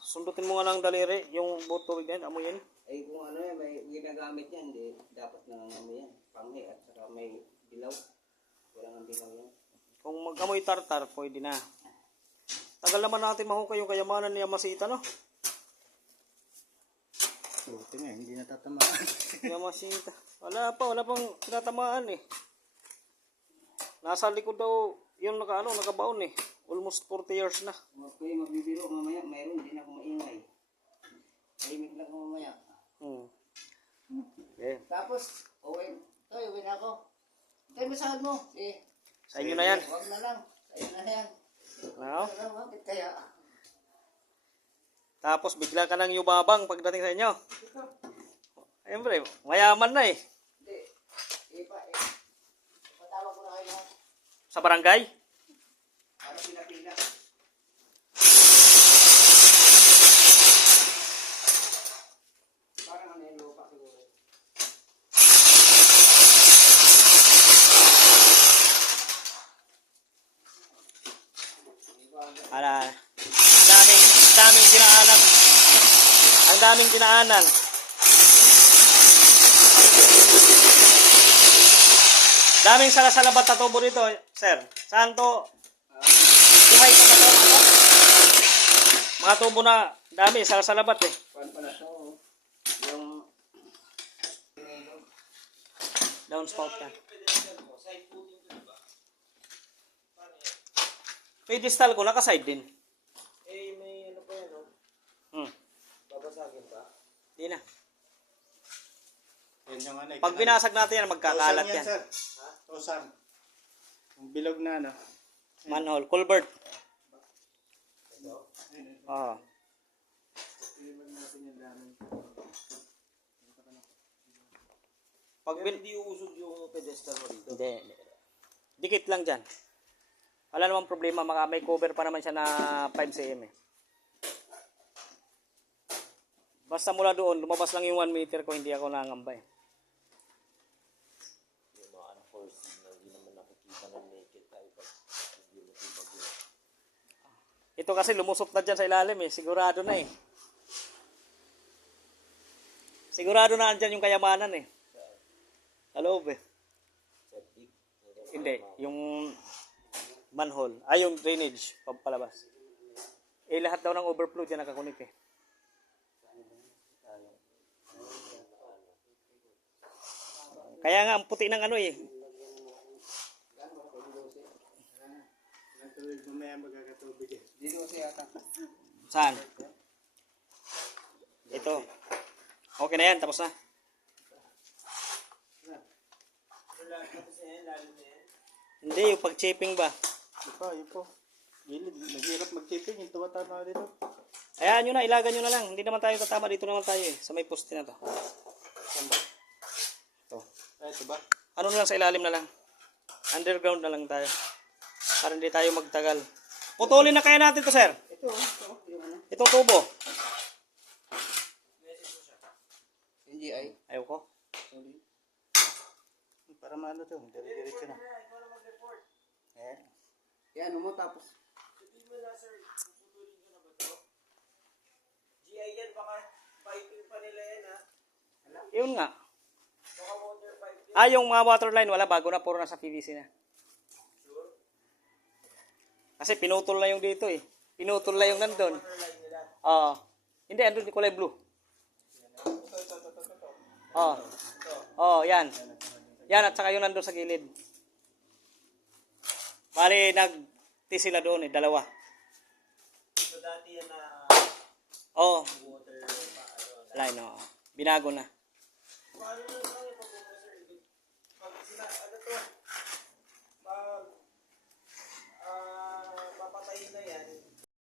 Sundutin mo nga ng daliri, yung botol yan, amoyin. Ay kung ano yan, may ginagamit yan, di dapat nangangamoy yan. Panghi at saka may dilaw. Walang ang dilaw yan. Kung mag-amoy tartar, pwede na. Tagal naman natin mahukay yung kayamanan ni Yamasita, no? Buti nga, hindi natatamaan. Yamasita. Wala pang tinatamaan eh. Nasa likod daw yung nakabaon eh. Almost 40 years na. Okay, magbibiro mamaya, mayroon din ako maingay. Tahimik lang ako mamaya. Okay. Tapos, uwi na ako. Tayo masahod mo. Sa inyo na yan. Huwag na lang. Sa inyo na yan. No? Bakit kaya? Tapos bigla ka nang yubabang pagdating sa inyo. Siyempre, mayaman na eh. Hindi. Patawag ko na kayo lahat. Sa barangay? Para pila-pila. Parang ano yung lupa siguro. Daming dinaanan. Ang daming dinaanan. Daming salasalabat na tubo dito, sir. Saan to? Buhay pa ba to? Mga tubo na dami, salasalabat eh. Kuan pala to. Yung Downspout yan. Pedestal ko, naka-side din. may ano pa yan, no? Babasagin pa? Di na. Yan yung ano, Pag binasag natin yan, magkakalat yan. Sir. Ha? Tosan. Yung bilog na ano. Manhole, culvert. Ito? Oo. Tingnan natin yung dami. Pag Hindi uusog yung pedestal mo dito. Hindi. Dikit lang dyan. Wala namang problema, may cover pa naman siya na 5 cm eh. Basta mula doon, lumabas lang yung 1 meter ko, hindi ako nangamba eh. Yung mga unforced na hindi naman nakikita ng naked tayo pag Ito kasi lumusot na dyan sa ilalim eh, sigurado na eh. Sigurado na andyan yung kayamanan eh. Sa loob eh. Hindi, yung manhole, yung drainage, palabas. Eh lahat daw ng overflow dyan nakakunik eh. Kaya nga ang puti ng ano eh. Natulog mamaya magkakatubig eh. Dito kasi yata. Saan? Ito. Okay na yan, tapos na. Hindi, yung pag-chipping ba? Yun po. Gilid. Naghirap mag-tipping. Yung tumatama dito. Ayan nyo na, ilagan nyo na lang. Hindi naman tayo tatama, dito naman tayo eh. Sa may poste na to. Saan ba? Ito. Ito ba? Ano na lang sa ilalim na lang. Underground na lang tayo. Para hindi tayo magtagal. Putulin na kaya natin to, sir. Ito. Yung ano? Itong tubo. Yung GI. Ayaw ko. Para maano to. Dire-diretso na. Yan mo tapos. GI yan, baka piping pa nila yan ha. Yun nga. Baka water pipe yan. Yung mga water line, wala. Bago na, puro na sa PVC na. Sure. Kasi pinutol na yung dito eh. Pinutol na yung nandun. Water line nila. Hindi, andun yung kulay blue. Yan. Yan, at saka yung nandun sa gilid. Bali, nag-tis sila doon eh, dalawa. So dati yan na Oo, water pa. line, Binago na. Paano